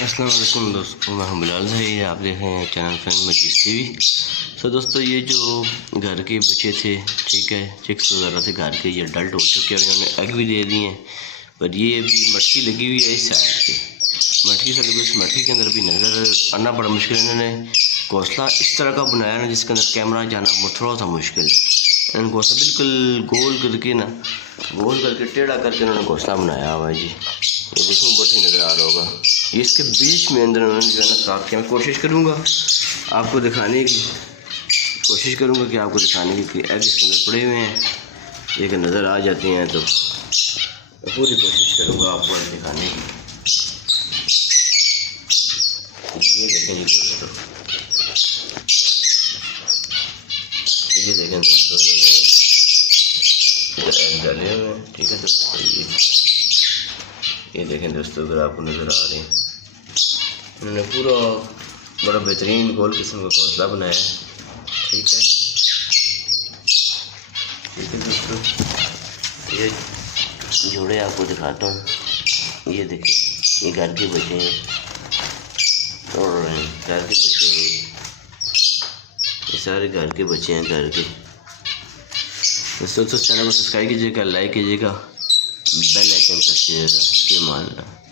अस्सलाम वालेकुम दोस्तों, मैं हूं बिलाल भाई। आप देख रहे हैं चैनल फ्रेंड मजीद टीवी। तो दोस्तों, ये जो घर के बच्चे थे, ठीक है, चिक्स वगैरह थे घर के, ये अडल्ट हो चुके हैं। इन्होंने एग भी दे दिए हैं, पर ये अभी मटकी लगी हुई है इस साइड पे। मटकी से इस मटकी के अंदर भी नज़र आना बड़ा मुश्किल है। इन्होंने घोंसला इस तरह का बनाया ना, जिसके अंदर कैमरा जाना थोड़ा सा मुश्किल है। इन्होंने घोंसला बिल्कुल गोल करके टेढ़ा करके इन्होंने घोंसला बनाया हुआ है जी। ये देखो बहुत ही नज़र आ रहा होगा। ये इसके बीच में अंदर उन्होंने जो है ना काट के, मैं कोशिश करूँगा आपको दिखाने की, कि आपको दिखाने की कि एग इसके अंदर पड़े हुए हैं, लेकिन नज़र आ जाते हैं तो मैं पूरी कोशिश करूँगा आपको दिखाने की। ये देखें जी दोस्तों, ये देखें दोस्तों, इन्होंने एग डाले हुए हैं, ठीक है दोस्तों। ये देखें दोस्तों, अगर आपको नज़र आ रहे हैं, उन्होंने पूरा बड़ा बेहतरीन गोल किस्म का घोंसला बनाया है, ठीक है दोस्तों। ये जोड़े आपको दिखाता हूँ। ये देखें, ये घर के बच्चे हैं और घर के बच्चे हैं, ये सारे घर के बच्चे हैं घर के दोस्तों। तो चैनल को सब्सक्राइब कीजिएगा, लाइक कीजिएगा, बेल आइकन प्रेस कीजिएगा। ये मान रहा